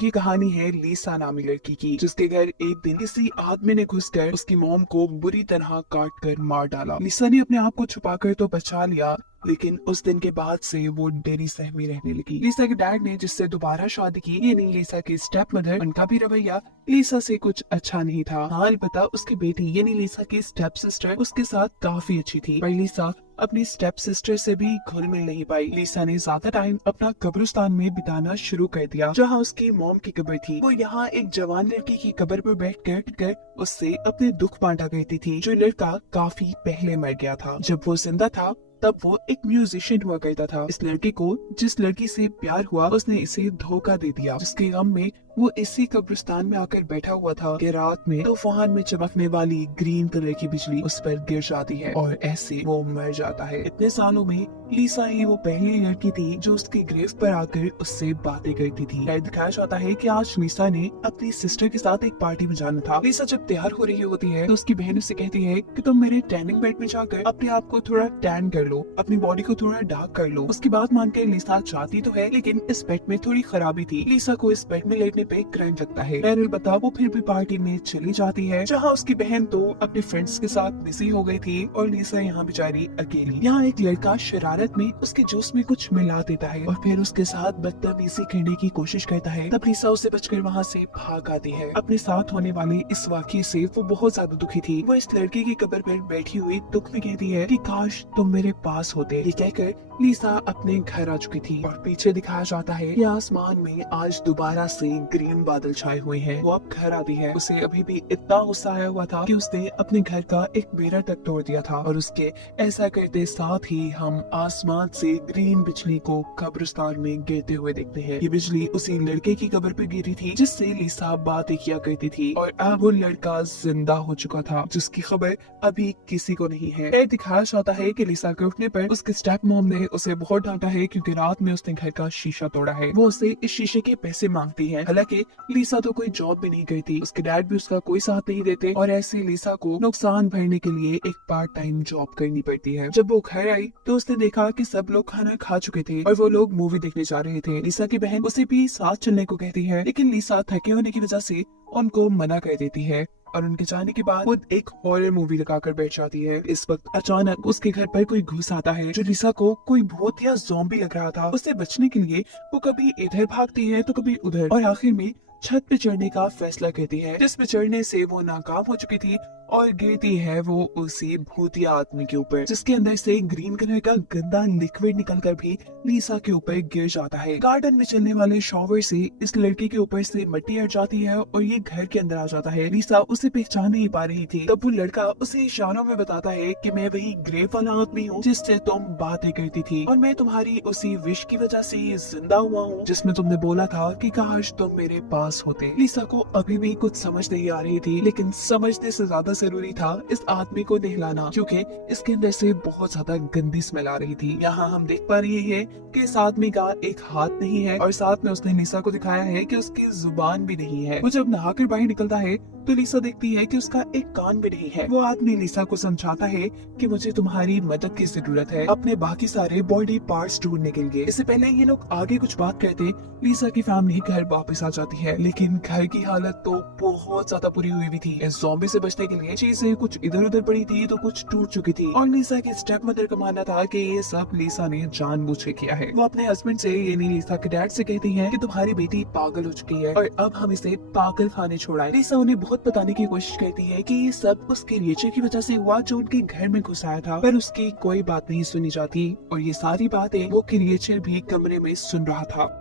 ये कहानी है लीसा नामी लड़की की, जिसके घर एक दिन किसी आदमी ने घुसकर उसकी मॉम को बुरी तरह काट कर मार डाला। लीसा ने अपने आप को छुपाकर तो बचा लिया, लेकिन उस दिन के बाद से वो डेरी सहमी रहने लगी। लीसा के डैड ने जिससे दोबारा शादी की, ये नहीं लीसा की स्टेप मदर, उनका भी रवैया लीसा से कुछ अच्छा नहीं था। हाँ अलबत्ता उसकी बेटी ये नहीं लीसा की स्टेप सिस्टर उसके साथ काफी अच्छी थी, पर लीसा अपनी स्टेप सिस्टर से भी घुल मिल नहीं पाई। लीसा ने ज्यादा टाइम अपना कब्रिस्तान में बिताना शुरू कर दिया, जहाँ उसकी मॉम की कब्र थी। वो यहाँ एक जवान लड़की की कब्र पर बैठकर उससे अपने दुख बांटा करती थी, जो लड़का काफी पहले मर गया था। जब वो जिंदा था तब वो एक म्यूजिशियन हुआ करता था। इस लड़की को जिस लड़की से प्यार हुआ उसने इसे धोखा दे दिया, जिसके गम में वो इसी कब्रिस्तान में आकर बैठा हुआ था कि रात में तूफान में चमकने वाली ग्रीन कलर की बिजली उस पर गिर जाती है और ऐसे वो मर जाता है। इतने सालों में लीसा ही वो पहली लड़की थी जो उसके ग्रेव पर आकर उससे बातें करती थी। दिखाया जाता है कि आज लीसा ने अपनी सिस्टर के साथ एक पार्टी में जाना था। लीसा जब तैयार हो रही होती है तो उसकी बहन उससे कहती है कि तुम मेरे टैनिंग बेड में जाकर अपने आप को थोड़ा टैन कर लो, अपनी बॉडी को थोड़ा डार्क कर लो। उसकी बात मानकर लीसा चाहती तो है, लेकिन इस बेड में थोड़ी खराबी थी। लीसा को इस बेड में लेटने पे करंट लगता है। अलबत्ता वो फिर भी पार्टी में चली जाती है, जहाँ उसकी बहन तो अपने फ्रेंड्स के साथ बिजी हो गई थी और लीसा यहाँ बेचारी अकेली। यहाँ एक लड़का शरारत में उसके जूस में कुछ मिला देता है और फिर उसके साथ बदतमीजी करने की कोशिश करता है। तब लीसा उसे बचकर वहाँ से भाग आती है। अपने साथ होने वाले इस वाकये से वो बहुत ज्यादा दुखी थी। वो इस लड़के की कब्र पर बैठी हुई दुख में कहती है कि काश तुम मेरे पास होते। ये कहकर लीसा अपने घर आ चुकी थी और पीछे दिखाया जाता है कि आसमान में आज दोबारा से ग्रीन बादल छाए हुए हैं। वो अब घर आती है। उसे अभी भी इतना गुस्सा आया हुआ था कि उसने अपने घर का एक मिरर तक तोड़ दिया था, और उसके ऐसा करते साथ ही हम आसमान से ग्रीन बिजली को कब्रिस्तान में गिरते हुए देखते हैं। ये बिजली उसी लड़के की कब्र पे गिरी थी जिससे लीसा बातें किया करती थी, और अब वो लड़का जिंदा हो चुका था, जिसकी खबर अभी किसी को नहीं है। दिखाया जाता है कि लीसा के उठने पर उसके स्टेप मॉम ने उसे बहुत डांटा है, क्योंकि रात में उसने घर का शीशा तोड़ा है। वो उसे इस शीशे के पैसे मांगती है। हालांकि लीसा तो कोई जॉब भी नहीं करती, उसके डैड भी उसका कोई साथ नहीं देते, और ऐसे लीसा को नुकसान भरने के लिए एक पार्ट टाइम जॉब करनी पड़ती है। जब वो घर आई तो उसने देखा कि सब लोग खाना खा चुके थे और वो लोग मूवी देखने जा रहे थे। लीसा की बहन उसे भी साथ चलने को कहती है, लेकिन लीसा थके होने की वजह से उनको मना कर देती है, और उनके जाने के बाद खुद एक हॉरर मूवी लगाकर बैठ जाती है। इस वक्त अचानक उसके घर पर कोई घुस आता है, जो लीसा को कोई भूत या ज़ॉम्बी लग रहा था। उससे बचने के लिए वो कभी इधर भागती है तो कभी उधर, और आखिर में छत पे चढ़ने का फैसला करती है, जिस पे चढ़ने से वो नाकाम हो चुकी थी, और गिरती है वो उसी भूतिया आदमी के ऊपर, जिसके अंदर से ग्रीन कलर का गंदा लिक्विड निकलकर भी लीसा के ऊपर गिर जाता है। गार्डन में चलने वाले शॉवर से इस लड़के के ऊपर से मिट्टी हट जाती है और ये घर के अंदर आ जाता है। लीसा उसे पहचान नहीं पा रही थी। तब वो लड़का उसे इशारों में बताता है कि मैं वही ग्रेव वाला आदमी हूँ जिससे तुम बातें करती थी, और मैं तुम्हारी उसी विश की वजह से ही जिंदा हुआ हूँ, जिसमें तुमने बोला था कि काश तुम मेरे पास होते। लीसा को अभी भी कुछ समझ नहीं आ रही थी, लेकिन समझने से ज्यादा जरूरी था इस आदमी को नहलाना, क्योंकि इसके अंदर से बहुत ज्यादा गंदी स्मेल आ रही थी। यहाँ हम देख पा रहे हैं कि इस आदमी का एक हाथ नहीं है, और साथ में उसने लीसा को दिखाया है कि उसकी जुबान भी नहीं है। वो जब नहाकर बाहर निकलता है तो लीसा देखती है कि उसका एक कान भी नहीं है। वो आदमी लीसा को समझाता है कि मुझे तुम्हारी मदद की जरूरत है अपने बाकी सारे बॉडी पार्ट्स ढूंढने के लिए। इससे पहले ये लोग आगे कुछ बात करते, लीसा की फैमिली घर वापस आ जाती है, लेकिन घर की हालत तो बहुत ज्यादा बुरी हुई भी थी। इस ज़ॉम्बी से बचने के लिए चीजें कुछ इधर उधर पड़ी थी तो कुछ टूट चुकी थी, और लीसा के स्टेप मदर का मानना था कि ये सब लीसा ने जानबूझ के किया है। वो अपने हस्बैंड से यानी लीसा के डैड से कहती है कि तुम्हारी बेटी पागल हो चुकी है और अब हम इसे पागल खाने छोड़ाएं। लीसा उन्हें बहुत बताने की कोशिश करती है कि ये सब उसके नेचर की वजह से हुआ, जो उनके घर में घुस आया था, पर उसकी कोई बात नहीं सुनी जाती, और ये सारी बातें वो क्रिएचर भी कमरे में सुन रहा था।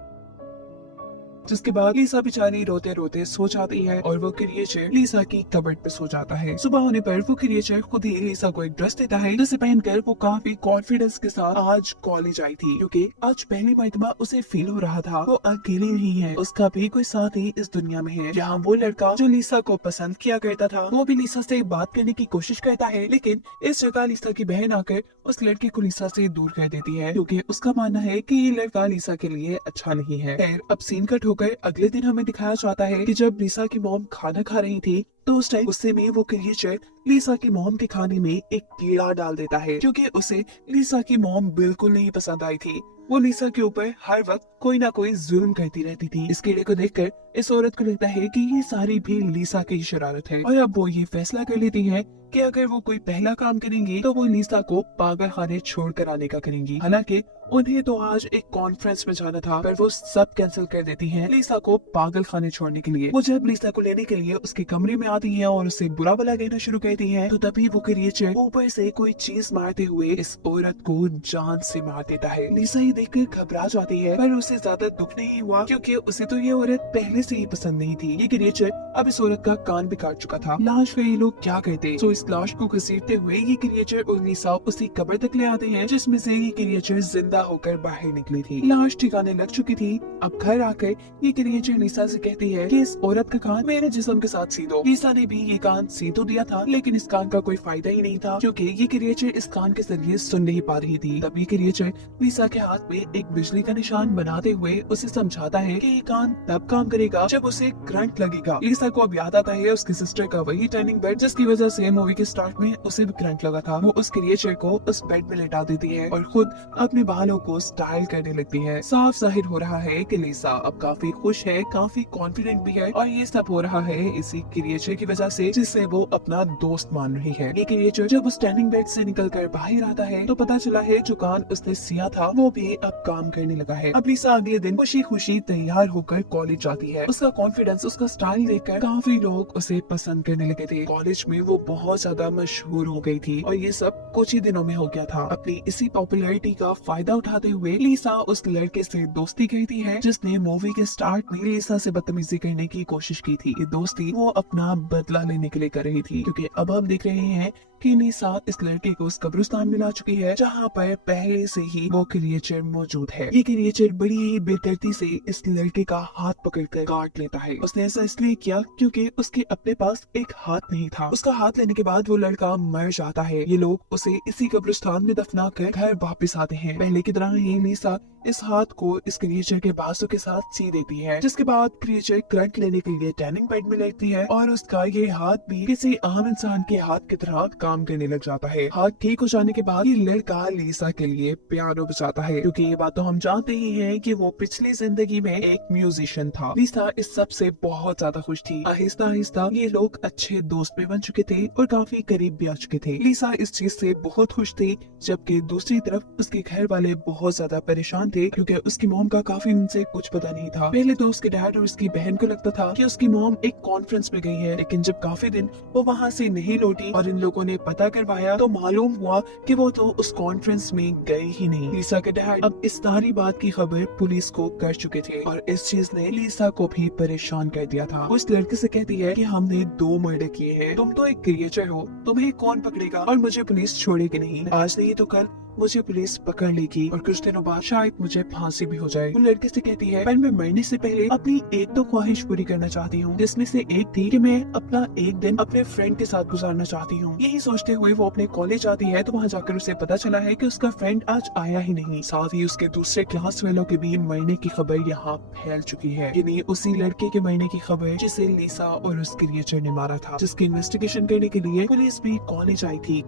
जिसके बाद लीसा बेचारी रोते रोते सो जाती है और वो क्रिएचर लीसा की कबर्ड पे सो जाता है। सुबह होने पर वो क्रिएचर खुद ही लीसा को एक ड्रेस देता है, जिसे पहनकर वो काफी कॉन्फिडेंस के साथ आज कॉलेज आई थी, क्योंकि आज पहली मर्तबा उसे फील हो रहा था वो अकेली नहीं है, उसका भी कोई साथी इस दुनिया में है। यहाँ वो लड़का जो लीसा को पसंद किया करता था वो भी लीसा से बात करने की कोशिश करता है, लेकिन इस जगह लीसा की बहन आकर उस लड़के को लीसा से दूर कर देती है, क्योंकि उसका मानना है कि ये लड़का लीसा के लिए अच्छा नहीं है। खैर अब सीन कट होकर अगले दिन हमें दिखाया जाता है कि जब लीसा की मॉम खाना खा रही थी तो उस टाइम गुस्से में वो क्रिएचर लिसा की मॉम के खाने में एक कीड़ा डाल देता है, क्योंकि उसे लिसा की मॉम बिल्कुल नहीं पसंद आई थी। वो लिसा के ऊपर हर वक्त कोई ना कोई जुल्म करती रहती थी। इस कीड़े को देखकर इस औरत को लगता है कि ये सारी भी लिसा की शरारत है, और अब वो ये फैसला कर लेती है कि अगर वो कोई पहला काम करेंगी तो वो लिसा को पागल खाने छोड़ कर आने का करेंगी। हालांकि उन्हें तो आज एक कॉन्फ्रेंस में जाना था, पर वो सब कैंसिल कर देती हैं लिसा को पागल खाने छोड़ने के लिए। वो जब लिसा को लेने के लिए उसके कमरे में आती है और उसे बुरा भला कहना शुरू करती है, तो तभी वो क्रिएचर ऊपर से कोई चीज मारते हुए इस औरत को जान से मार देता है। लिसा ये देखकर घबरा जाती है, पर उसे ज्यादा दुख नहीं हुआ, क्योंकि उसे तो ये औरत पहले से ही पसंद नहीं थी। ये क्रिएचर अब इस औरत का कान भी काट चुका था। लाश पे ये लोग क्या कहते, तो इस लाश को घसीटते हुए ये क्रिएचर और लिसा उसी कब्र तक ले आते हैं जिसमें से ये क्रिएचर जिंदा होकर बाहर निकली थी। लाश ठिकाने लग चुकी थी। अब घर आकर ये क्रिएचर लिसा से कहती है कि इस औरत का कान मेरे जिस्म के साथ सी दो। लिसा ने भी ये कान सी तो दिया था, लेकिन इस कान का कोई फायदा ही नहीं था, क्योंकि ये क्रिएचर इस कान के जरिए सुन नहीं पा रही थी। तब ये क्रिएचर लिसा के हाथ में एक बिजली का निशान बनाते हुए उसे समझाता है कि ये कान तब काम करेगा जब उसे करंट लगेगा। लिसा को अब याद आता है उसकी सिस्टर का वही टर्निंग बेड जिसकी वजह से मूवी के स्टार्ट में उसे भी करंट लगा था। वो उस क्रिएचर को उस बेड में लेटा देती है और खुद अपने बालों को स्टाइल करने लगती है। साफ जाहिर हो रहा है कि लिसा अब काफी खुश है, काफी कॉन्फिडेंट भी है, और ये सब हो रहा है इसी क्रिएचर की वजह से जिसे वो अपना दोस्त मान रही है। ये क्रिएचर जब उस स्टैंडिंग बेड से निकलकर बाहर आता है तो पता चला है जो कान उसने सिया था वो भी अब काम करने लगा है। अब लिसा अगले दिन खुशी खुशी तैयार होकर कॉलेज जाती है। उसका कॉन्फिडेंस, उसका स्टाइल देखकर काफी लोग उसे पसंद करने लगे थे। कॉलेज में वो बहुत ज्यादा मशहूर हो गई थी, और ये सब कुछ ही दिनों में हो गया था। अपनी इसी पॉपुलैरिटी का फायदा उठाते हुए लिसा उस लड़के से दोस्ती करती है जिसने मूवी के स्टार्ट में लिसा से बदतमीजी करने की कोशिश की थी। ये दोस्ती वो अपना बदला लेने के लिए कर रही थी, क्योंकि अब हम देख रहे हैं कि लिसा इस लड़के को उस कब्रिस्तान में ला चुकी है जहाँ पर पहले से ही वो क्रिएचर मौजूद है। ये क्रिएचर बड़ी ही बेदर्दी से इस लड़के का हाथ पकड़कर काट लेता है। उसने ऐसा इसलिए किया क्योंकि उसके अपने पास एक हाथ नहीं था। उसका हाथ लेने के बाद वो लड़का मर जाता है। ये लोग उसे इसी कब्रिस्तान में दफना कर घर वापस आते हैं। पहले की तरह ही लिसा इस हाथ को इस क्रिएचर के बाजू के साथ सी देती है, जिसके बाद क्रिएचर करंट लेने के लिए टर्निंग बेड में लगती है और उसका ये हाथ भी किसी आम इंसान के हाथ की तरह काम करने लग जाता है। हाथ ठीक हो जाने के बाद ये लड़का लिसा के लिए पियानो बजाता है, क्योंकि ये बात तो हम जानते ही हैं कि वो पिछली जिंदगी में एक म्यूजिशियन था। लिसा इस सब से बहुत ज्यादा खुश थी। आहिस्ता आहिस्ता ये लोग अच्छे दोस्त भी बन चुके थे और काफी करीब भी आ चुके थे। लिसा इस चीज से बहुत खुश थी, जबकि दूसरी तरफ उसके घर वाले बहुत ज्यादा परेशान थे, क्योंकि उसकी मॉम का काफी उनसे कुछ पता नहीं था। पहले तो उसके डैड और उसकी बहन को लगता था कि उसकी मॉम एक कॉन्फ्रेंस में गई है, लेकिन जब काफी दिन वो वहाँ से नहीं लौटी और इन लोगों ने पता करवाया तो मालूम हुआ कि वो तो उस कॉन्फ्रेंस में गए ही नहीं। लिसा के डैड अब इस सारी बात की खबर पुलिस को कर चुके थे, और इस चीज ने लिसा को भी परेशान कर दिया था। उस लड़के से कहती है कि हमने 2 मर्डर किए हैं, तुम तो एक क्रिएचर हो, तुम्हें कौन पकड़ेगा, और मुझे पुलिस छोड़ेगी नहीं। आज नहीं तो कल मुझे पुलिस पकड़ लेगी और कुछ दिनों बाद शायद मुझे फांसी भी हो जाए। वो लड़के से कहती है, पर मैं मरने से पहले अपनी एक तो ख्वाहिश पूरी करना चाहती हूँ, जिसमें से एक थी कि मैं अपना एक दिन अपने फ्रेंड के साथ गुजारना चाहती हूँ। यही सोचते हुए वो अपने कॉलेज आती है, तो वहाँ जाकर उसे पता चला है कि उसका फ्रेंड आज आया ही नहीं। साथ ही उसके दूसरे क्लास वालों के भी मरने की खबर यहाँ फैल चुकी है, यानी उसी लड़के के मरने की खबर जिसे लिसा और उस क्रिएचर ने मारा था, जिसकी इन्वेस्टिगेशन करने के लिए पुलिस भी कॉलेज आई थी।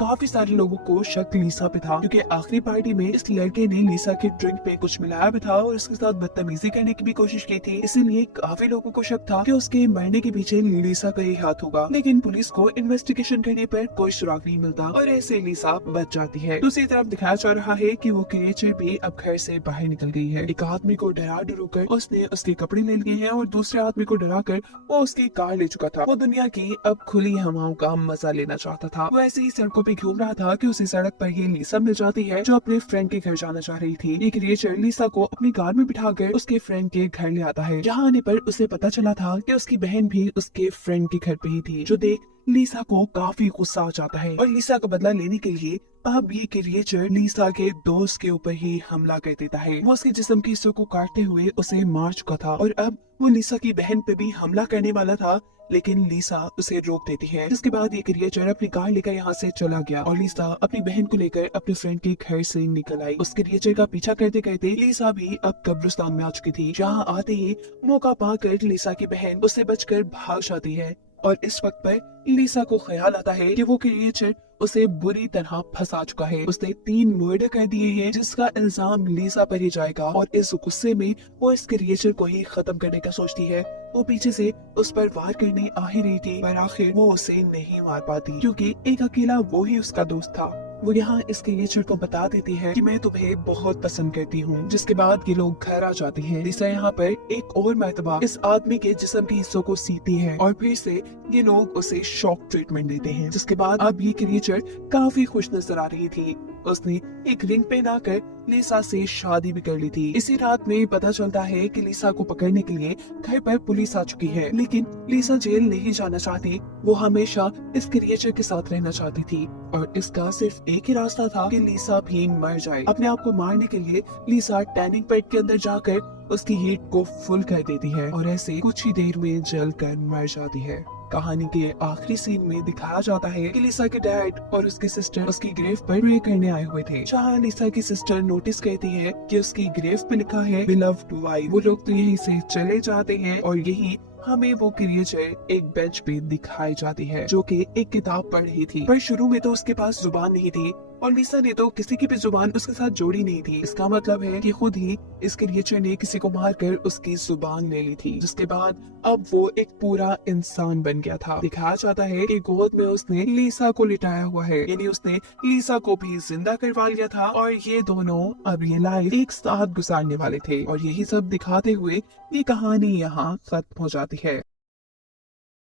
काफी सारे लोगों को शक लिसा पे था, क्योंकि आखिरी पार्टी में इस लड़के ने लिसा की ड्रिंक पे कुछ मिलाया भी था और उसके साथ बदतमीजी करने की भी कोशिश की थी। इसीलिए काफी लोगों को शक था कि उसके मरने के पीछे लिसा का ही हाथ होगा, लेकिन पुलिस को इन्वेस्टिगेशन करने पर कोई सुराग नहीं मिलता और ऐसे लिसा बच जाती है। दूसरी तरफ दिखाया जा रहा है कि वो क्रिएचर भी अब घर से बाहर निकल गई है। एक आदमी को डरा कर उसने उसके कपड़े ले लिए हैं और दूसरे आदमी को डरा कर वो उसकी कार ले चुका था। वो दुनिया की अब खुली हवाओं का मजा लेना चाहता था। वो ऐसे ही सड़कों पे घूम रहा था कि उसी सड़क पर ही लिसा मिल जाती है, जो अपने फ्रेंड के घर जाना चाह रही थी। एक क्रिएचर लिसा को अपनी कार में बिठाकर उसके फ्रेंड के घर ले आता है। यहाँ आने पर उसे पता चला था कि उसकी बहन भी उसके फ्रेंड के घर पे ही थी, जो देख लिसा को काफी गुस्सा आ जाता है और लिसा का बदला लेने के लिए अब ये क्रिएचर लिसा के दोस्त के ऊपर ही हमला कर देता है। वो उसके जिस्म के हिस्सों को काटते हुए उसे मार चुका था और अब वो लिसा की बहन पे भी हमला करने वाला था, लेकिन लिसा उसे रोक देती है। जिसके बाद ये क्रिएचर अपनी कार लेकर यहाँ से चला गया और लिसा अपनी बहन को लेकर अपने फ्रेंड के घर से निकल आई। उस क्रिएचर का पीछा करते करते लिसा भी अब कब्रिस्तान में आ चुकी थी। जहाँ आते ही मौका पाकर लिसा की बहन उससे बचकर भाग जाती है और इस वक्त पर लिसा को ख्याल आता है कि वो क्रिएचर उसे बुरी तरह फंसा चुका है। उसने 3 मर्डर कर दिए हैं जिसका इल्जाम लिसा पर ही जाएगा और इस गुस्से में वो इस क्रिएचर को ही खत्म करने का सोचती है। वो पीछे से उस पर वार करने आ ही रही थी पर आखिर वो उसे नहीं मार पाती क्योंकि एक अकेला वो ही उसका दोस्त था। वो यहाँ इस क्रिएचर को बता देती है कि मैं तुम्हें बहुत पसंद करती हूँ, जिसके बाद ये लोग घर आ जाते हैं। लिसा यहाँ पर एक और मर्तबा इस आदमी के जिस्म के हिस्सों को सीती है और फिर से ये लोग उसे शॉक ट्रीटमेंट देते हैं, जिसके बाद अब ये क्रिएचर काफी खुश नजर आ रही थी। उसने एक रिंग पहनाकर लिसा से शादी भी कर ली थी। इसी रात में पता चलता है कि लिसा को पकड़ने के लिए घर पर पुलिस आ चुकी है, लेकिन लिसा जेल नहीं जाना चाहती। वो हमेशा इस क्रिएचर के साथ रहना चाहती थी और इसका सिर्फ एक ही रास्ता था कि लिसा भी मर जाए। अपने आप को मारने के लिए लिसा टैनिंग पेड के अंदर जाकर उसकी हीट को फुल कर देती है और ऐसे कुछ ही देर में जलकर मर जाती है। कहानी के आखिरी सीन में दिखाया जाता है कि लिसा के डैड और उसकी सिस्टर उसकी ग्रेव पर प्रे करने आए हुए थे। जहाँ लिसा की सिस्टर नोटिस करती है कि उसकी ग्रेव पे लिखा है बिलव्ड वाइफ। वो लोग तो यहीं से चले जाते हैं और यही हमें वो क्रिएचर एक बेंच पे दिखाई जाती है जो कि एक किताब पढ़ रही थी, पर शुरू में तो उसके पास जुबान नहीं थी और लिसा ने तो किसी की भी जुबान उसके साथ जोड़ी नहीं थी। इसका मतलब है कि खुद ही इस क्रिएचर ने किसी को मारकर उसकी जुबान ले ली थी, जिसके बाद अब वो एक पूरा इंसान बन गया था। दिखाया जाता है कि गोद में उसने लिसा को लिटाया हुआ है, यानी उसने लिसा को भी जिंदा करवा लिया था और ये दोनों अब ये लाइफ एक साथ गुजारने वाले थे। और यही सब दिखाते हुए ये कहानी यहाँ खत्म हो जाती है।